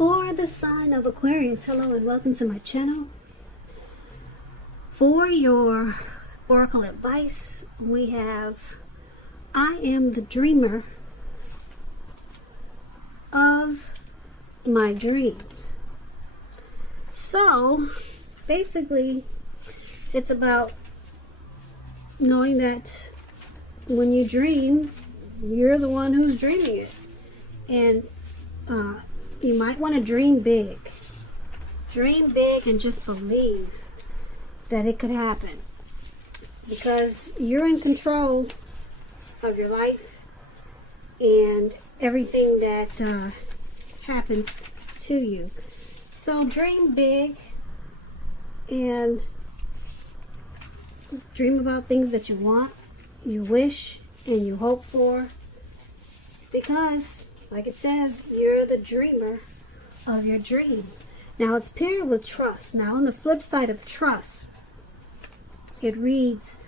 For the sign of Aquarius, hello and welcome to my channel. For your oracle advice, we have I am the dreamer of my dreams. So basically it's about knowing that when you dream, you're the one who's dreaming it. And you might want to dream big. Dream big and just believe that it could happen. Because you're in control of your life and everything that happens to you. So dream big and dream about things that you want, you wish, and you hope for. Because, like it says, you're the dreamer of your dream. Now it's paired with trust. Now on the flip side of trust, it reads,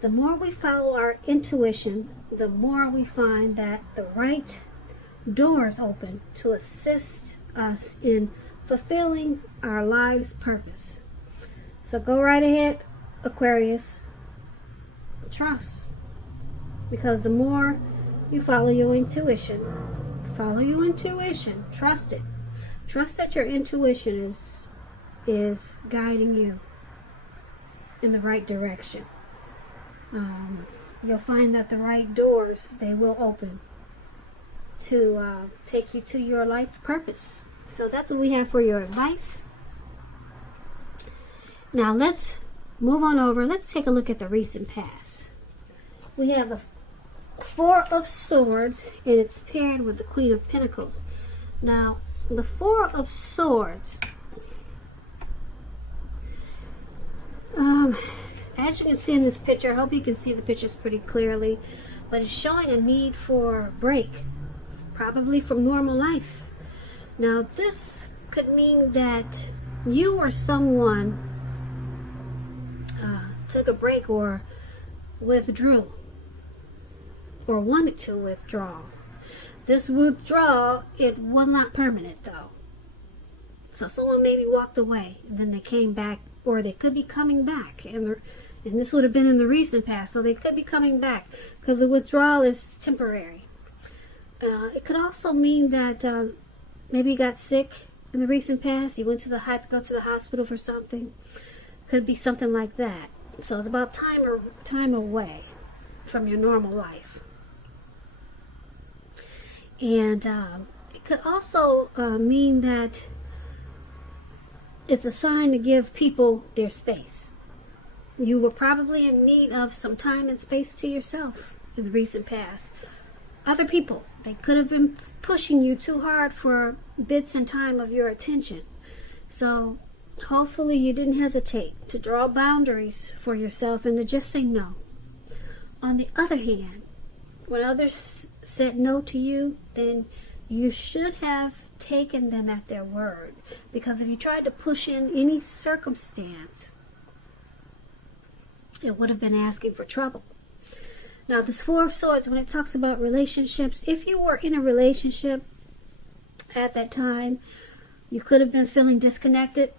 the more we follow our intuition, the more we find that the right doors open to assist us in fulfilling our life's purpose. So go right ahead, Aquarius. Trust. Because the more you follow your intuition, trust it. Trust that your intuition is guiding you in the right direction. You'll find that the right doors, they will open to take you to your life purpose. So that's what we have for your advice. Now let's move on over. Let's take a look at the recent past. We have the Four of Swords, and it's paired with the Queen of Pentacles. Now, the Four of Swords, as you can see in this picture, I hope you can see the pictures pretty clearly, but it's showing a need for a break, probably from normal life. Now, this could mean that you or someone took a break or withdrew or wanted to withdraw. This withdrawal, it was not permanent though. So someone maybe walked away and then they came back, or they could be coming back, and this would have been in the recent past, so they could be coming back because the withdrawal is temporary. It could also mean that maybe you got sick in the recent past, you had to go to the hospital for something. Could be something like that. So it's about time away from your normal life. And it could also mean that it's a sign to give people their space. You were probably in need of some time and space to yourself in the recent past. Other people, they could have been pushing you too hard for bits and time of your attention. So hopefully you didn't hesitate to draw boundaries for yourself and to just say no. On the other hand, when others said no to you, then you should have taken them at their word. Because if you tried to push in any circumstance, it would have been asking for trouble. Now this Four of Swords, when it talks about relationships, if you were in a relationship at that time, you could have been feeling disconnected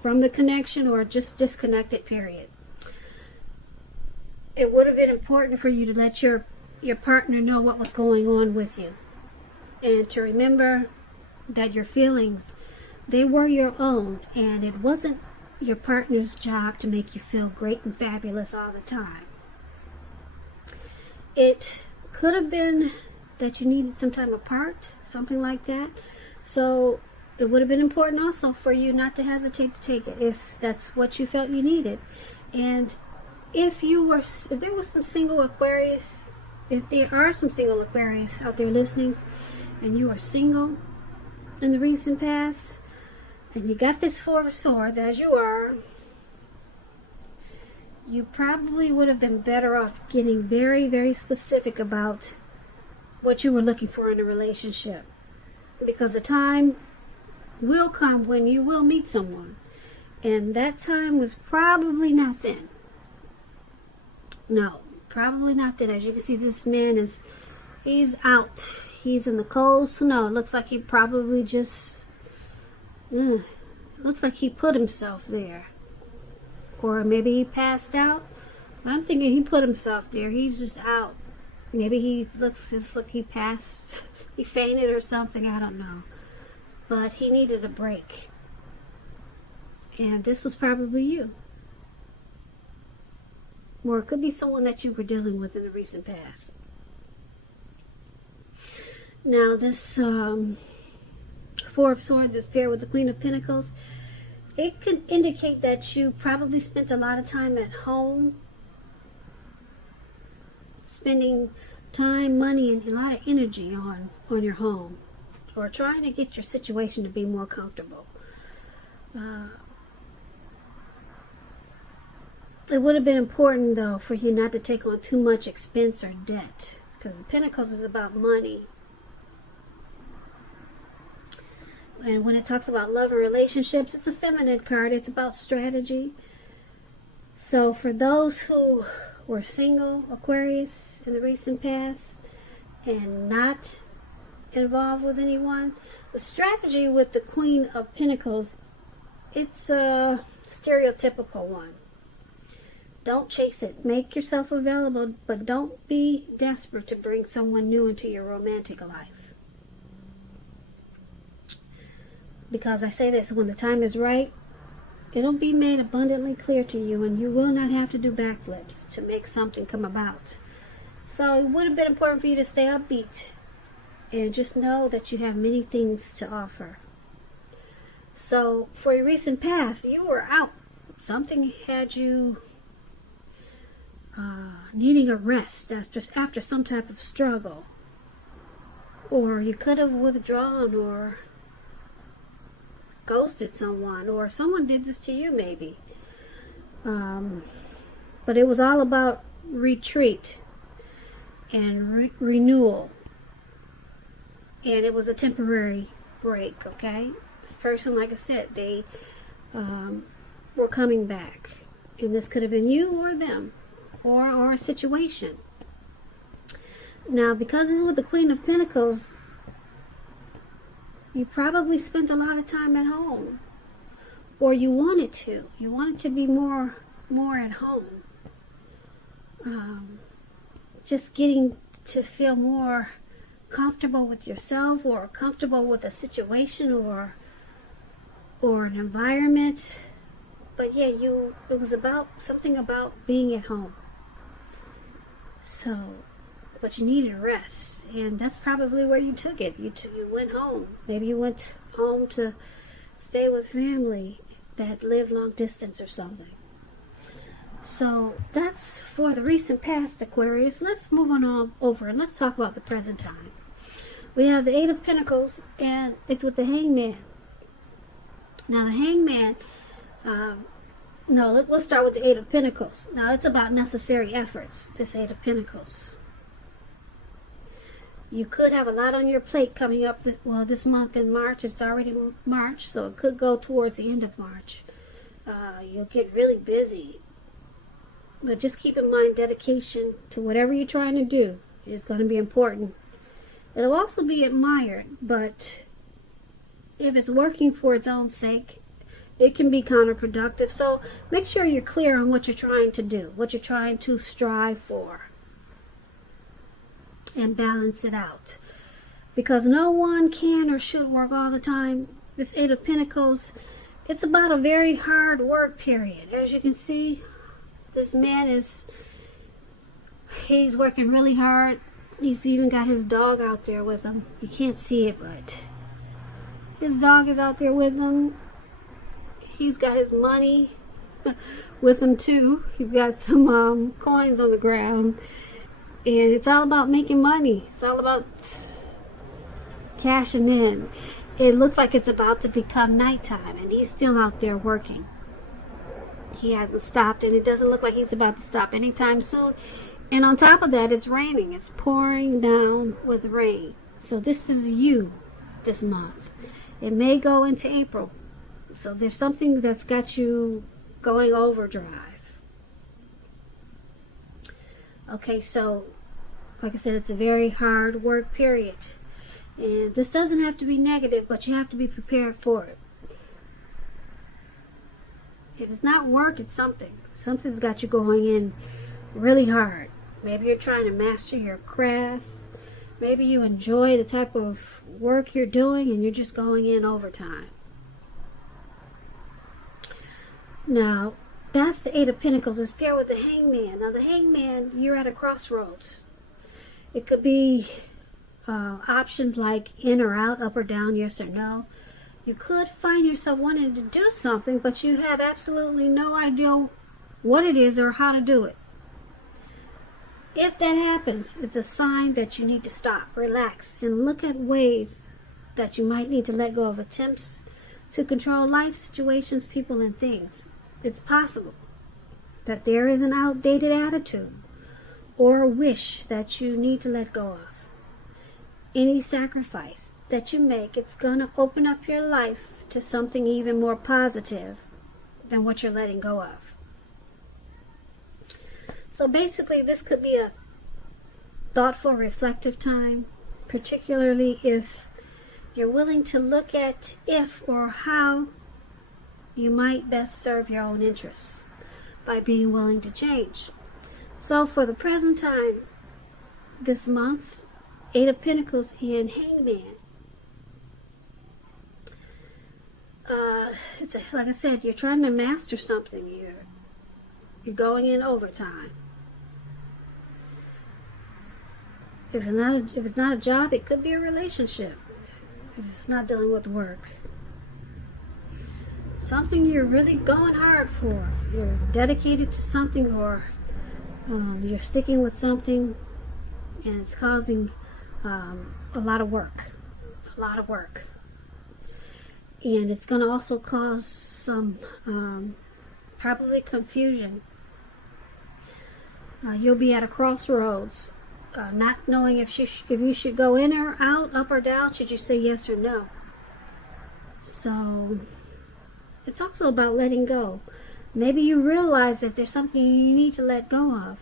from the connection, or just disconnected, period. It would have been important for you to let your partner know what was going on with you, and to remember that your feelings, they were your own, and it wasn't your partner's job to make you feel great and fabulous all the time. It could have been that you needed some time apart, something like that. So it would have been important also for you not to hesitate to take it if that's what you felt you needed. And if there was some single Aquarius, if there are some single Aquarius out there listening, and you are single in the recent past, and you got this Four of Swords, as you are, you probably would have been better off getting very, very specific about what you were looking for in a relationship. Because the time will come when you will meet someone. And that time was probably not then. No, probably not then. As you can see, this man he's out. He's in the cold snow. It looks like he probably just Looks like he put himself there. Or maybe he passed out. I'm thinking he put himself there. He's just out. Maybe he looks like he passed, he fainted or something, I don't know. But he needed a break. And this was probably you. Or it could be someone that you were dealing with in the recent past. Now this Four of Swords is paired with the Queen of Pentacles. It could indicate that you probably spent a lot of time at home, spending time, money, and a lot of energy on your home, or trying to get your situation to be more comfortable. It would have been important, though, for you not to take on too much expense or debt, because the Pentacles is about money. And when it talks about love and relationships, it's a feminine card. It's about strategy. So for those who were single, Aquarius, in the recent past, and not involved with anyone, the strategy with the Queen of Pentacles, it's a stereotypical one. Don't chase it. Make yourself available, but don't be desperate to bring someone new into your romantic life. Because I say this, when the time is right, it'll be made abundantly clear to you, and you will not have to do backflips to make something come about. So it would have been important for you to stay upbeat and just know that you have many things to offer. So for your recent past, you were out. Something had you needing a rest after some type of struggle. Or you could have withdrawn or ghosted someone, or someone did this to you maybe. But it was all about retreat and renewal. And it was a temporary break, okay? This person, like I said, they were coming back. And this could have been you or them, or a situation. Now, because it's with the Queen of Pentacles, you probably spent a lot of time at home. Or you wanted to. You wanted to be more at home. Just getting to feel more comfortable with yourself, or comfortable with a situation, or an environment. But yeah, it was about something about being at home. So, but you needed rest, and that's probably where you took it. You went home. Maybe you went home to stay with family that lived long distance or something. So that's for the recent past, Aquarius. Let's move on over and let's talk about the present time. We have the Eight of Pentacles, and it's with the Hangman. Now the Hangman, let's start with the Eight of Pentacles. Now it's about necessary efforts, this Eight of Pentacles. You could have a lot on your plate coming up, this month in March. It's already March, so it could go towards the end of March. You'll get really busy. But just keep in mind, dedication to whatever you're trying to do is going to be important. It'll also be admired, but if it's working for its own sake, it can be counterproductive. So make sure you're clear on what you're trying to do, what you're trying to strive for, and balance it out. Because no one can or should work all the time. This Eight of Pentacles, it's about a very hard work period. As you can see, this man he's working really hard. He's even got his dog out there with him. You can't see it, but his dog is out there with him. He's got his money with him too. He's got some coins on the ground. And it's all about making money. It's all about cashing in. It looks like it's about to become nighttime, and he's still out there working. He hasn't stopped, and it doesn't look like he's about to stop anytime soon. And on top of that, it's raining. It's pouring down with rain. So this is you this month. It may go into April. So there's something that's got you going overdrive. Okay, so like I said, it's a very hard work period. And this doesn't have to be negative, but you have to be prepared for it. If it's not work, it's something. Something's got you going in really hard. Maybe you're trying to master your craft. Maybe you enjoy the type of work you're doing and you're just going in overtime. Now, that's the Eight of Pentacles. It's paired with the Hangman. Now, the Hangman, you're at a crossroads. It could be options like in or out, up or down, yes or no. You could find yourself wanting to do something, but you have absolutely no idea what it is or how to do it. If that happens, it's a sign that you need to stop, relax, and look at ways that you might need to let go of attempts to control life, situations, people, and things. It's possible that there is an outdated attitude or a wish that you need to let go of. Any sacrifice that you make, it's going to open up your life to something even more positive than what you're letting go of. So basically, this could be a thoughtful, reflective time, particularly if you're willing to look at if or how you might best serve your own interests by being willing to change. So for the present time, this month, Eight of Pentacles and Hangman. It's like I said, you're trying to master something here. You're going in overtime. If it's not a job, it could be a relationship. If it's not dealing with work. Something you're really going hard for. You're dedicated to something, or you're sticking with something and it's causing a lot of work. A lot of work. And it's going to also cause some probably confusion. You'll be at a crossroads, not knowing if you should go in or out, up or down, should you say yes or no. So it's also about letting go. Maybe you realize that there's something you need to let go of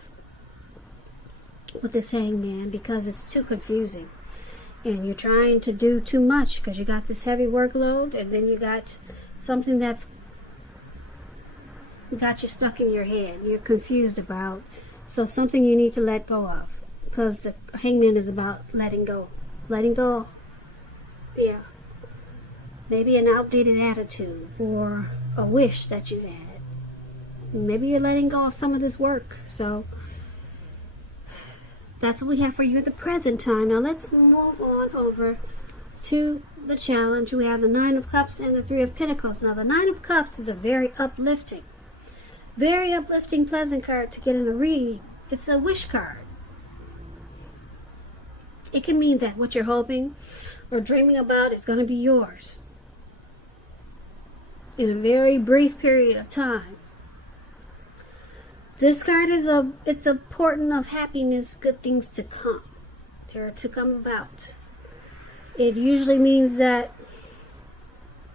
with this Hangman because it's too confusing. And you're trying to do too much because you got this heavy workload, and then you got something that's got you stuck in your head. You're confused about. So something you need to let go of. Because the Hangman is about letting go. Letting go. Yeah. Maybe an outdated attitude or a wish that you had. Maybe you're letting go of some of this work. So that's what we have for you at the present time. Now let's move on over to the challenge. We have the Nine of Cups and the Three of Pentacles. Now the Nine of Cups is a very uplifting, pleasant card to get in a reading. It's a wish card. It can mean that what you're hoping or dreaming about is going to be yours in a very brief period of time. This card is it's a portent of happiness, good things to come. They're to come about. It usually means that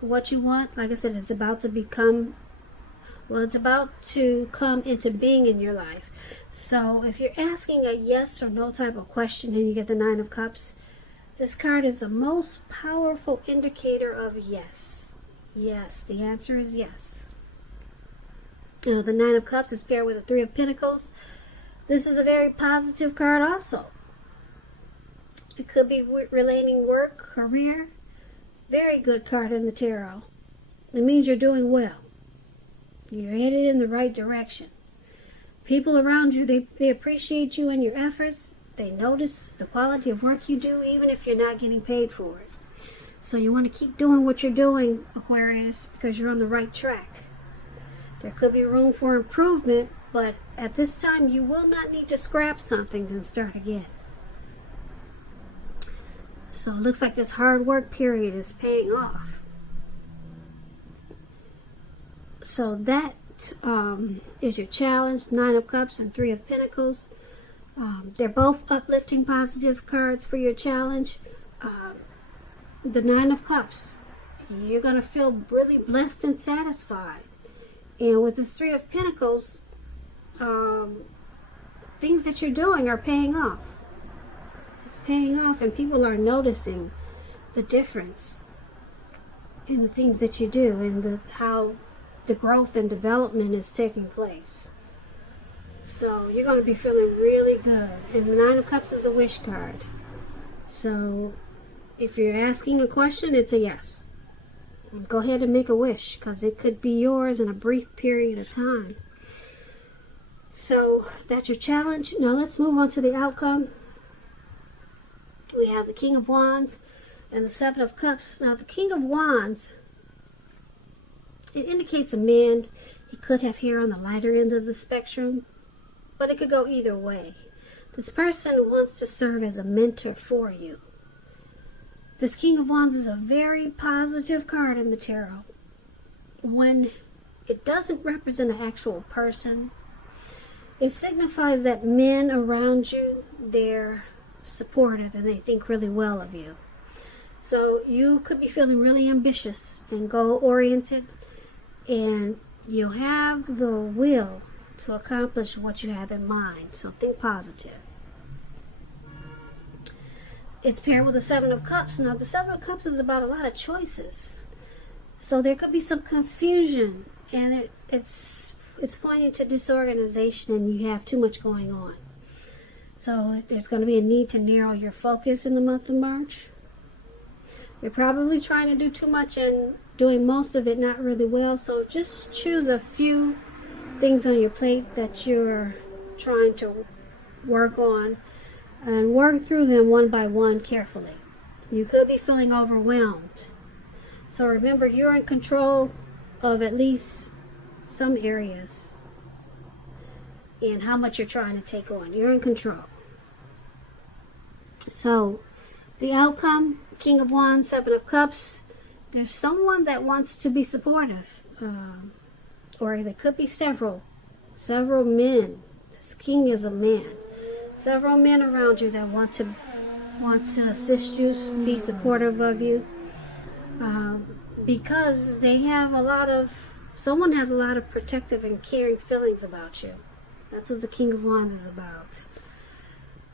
what you want, like I said, it's about to become, it's about to come into being in your life. So if you're asking a yes or no type of question and you get the Nine of Cups, this card is the most powerful indicator of yes. Yes, the answer is yes. The Nine of Cups is paired with the Three of Pentacles. This is a very positive card also. It could be relating work, career. Very good card in the tarot. It means you're doing well. You're headed in the right direction. People around you, they appreciate you and your efforts. They notice the quality of work you do, even if you're not getting paid for it. So you want to keep doing what you're doing, Aquarius, because you're on the right track. There could be room for improvement, but at this time you will not need to scrap something and start again. So it looks like this hard work period is paying off. So that is your challenge, Nine of Cups and Three of Pentacles. They're both uplifting, positive cards for your challenge. The Nine of Cups, you're going to feel really blessed and satisfied. And with this Three of Pentacles, things that you're doing are paying off. It's paying off, and people are noticing the difference in the things that you do and how the growth and development is taking place. So you're going to be feeling really good. And the Nine of Cups is a wish card. So if you're asking a question, it's a yes. And go ahead and make a wish, because it could be yours in a brief period of time. So that's your challenge. Now let's move on to the outcome. We have the King of Wands and the Seven of Cups. Now the King of Wands, it indicates a man. He could have hair on the lighter end of the spectrum, but it could go either way. This person wants to serve as a mentor for you. This King of Wands is a very positive card in the tarot. When it doesn't represent an actual person, it signifies that men around you, they're supportive and they think really well of you. So you could be feeling really ambitious and goal-oriented, and you'll have the will to accomplish what you have in mind. So think positive. It's paired with the Seven of Cups. Now the Seven of Cups is about a lot of choices. So there could be some confusion, and it's pointing to disorganization, and you have too much going on. So there's going to be a need to narrow your focus in the month of March. You're probably trying to do too much and doing most of it not really well. So just choose a few things on your plate that you're trying to work on, and work through them one by one carefully. You could be feeling overwhelmed. So remember, you're in control of at least some areas and how much you're trying to take on. You're in control. So the outcome, King of Wands, Seven of Cups, there's someone that wants to be supportive. Or there could be several men. This king is a man. Several men around you that want to assist you, be supportive of you, because someone has a lot of protective and caring feelings about you. That's what the King of Wands is about.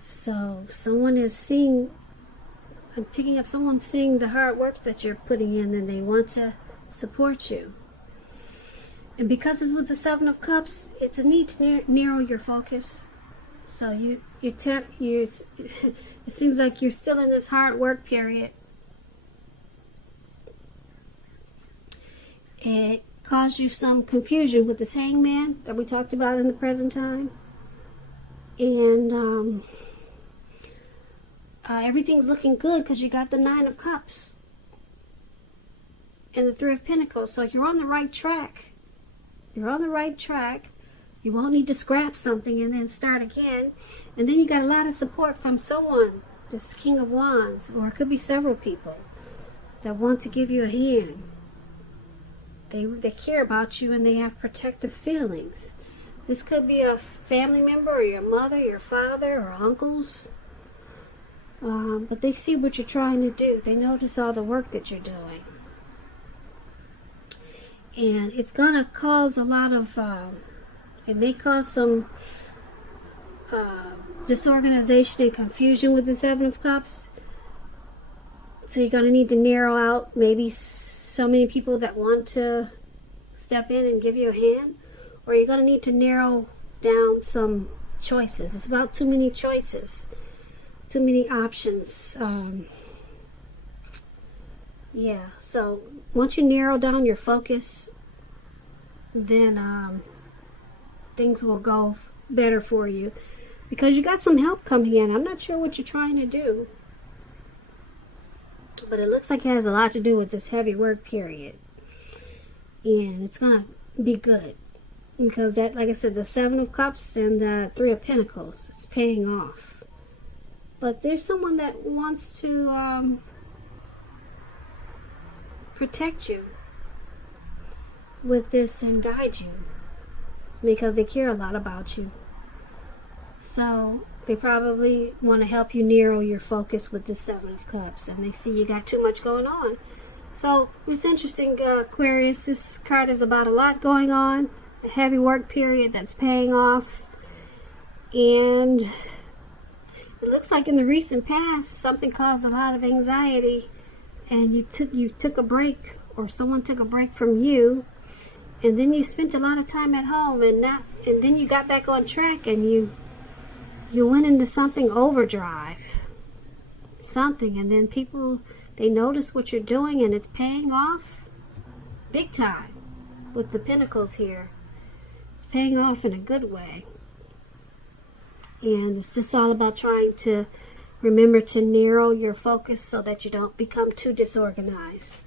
So someone is seeing the hard work that you're putting in, and they want to support you. And because it's with the Seven of Cups, it's a need to narrow your focus. So it seems like you're still in this hard work period. It caused you some confusion with this Hangman that we talked about in the present time. And everything's looking good because you got the Nine of Cups and the Three of Pentacles. So you're on the right track. You're on the right track. You won't need to scrap something and then start again. And then you got a lot of support from someone, this King of Wands, or it could be several people that want to give you a hand. They care about you and they have protective feelings. This could be a family member, or your mother, your father, or uncles. But they see what you're trying to do. They notice all the work that you're doing. And it's going to cause a lot of... it may cause some disorganization and confusion with the Seven of Cups. So you're going to need to narrow out maybe so many people that want to step in and give you a hand. Or you're going to need to narrow down some choices. It's about too many choices. Too many options. Yeah, so once you narrow down your focus, then things will go better for you, because you got some help coming in. I'm not sure what you're trying to do, but it looks like it has a lot to do with this heavy work period, and it's gonna be good because that, like I said, the Seven of Cups and the Three of Pentacles, it's paying off. But there's someone that wants to protect you with this and guide you, because they care a lot about you. So they probably want to help you narrow your focus with the Seven of Cups, and they see you got too much going on. So it's interesting, Aquarius. This card is about a lot going on, a heavy work period that's paying off, and it looks like in the recent past something caused a lot of anxiety, and you took a break, or someone took a break from you, and then you spent a lot of time at home, and then you got back on track, and you went into something overdrive, and then people, they notice what you're doing, and it's paying off big time with the Pentacles here. It's paying off in a good way. And it's just all about trying to remember to narrow your focus so that you don't become too disorganized.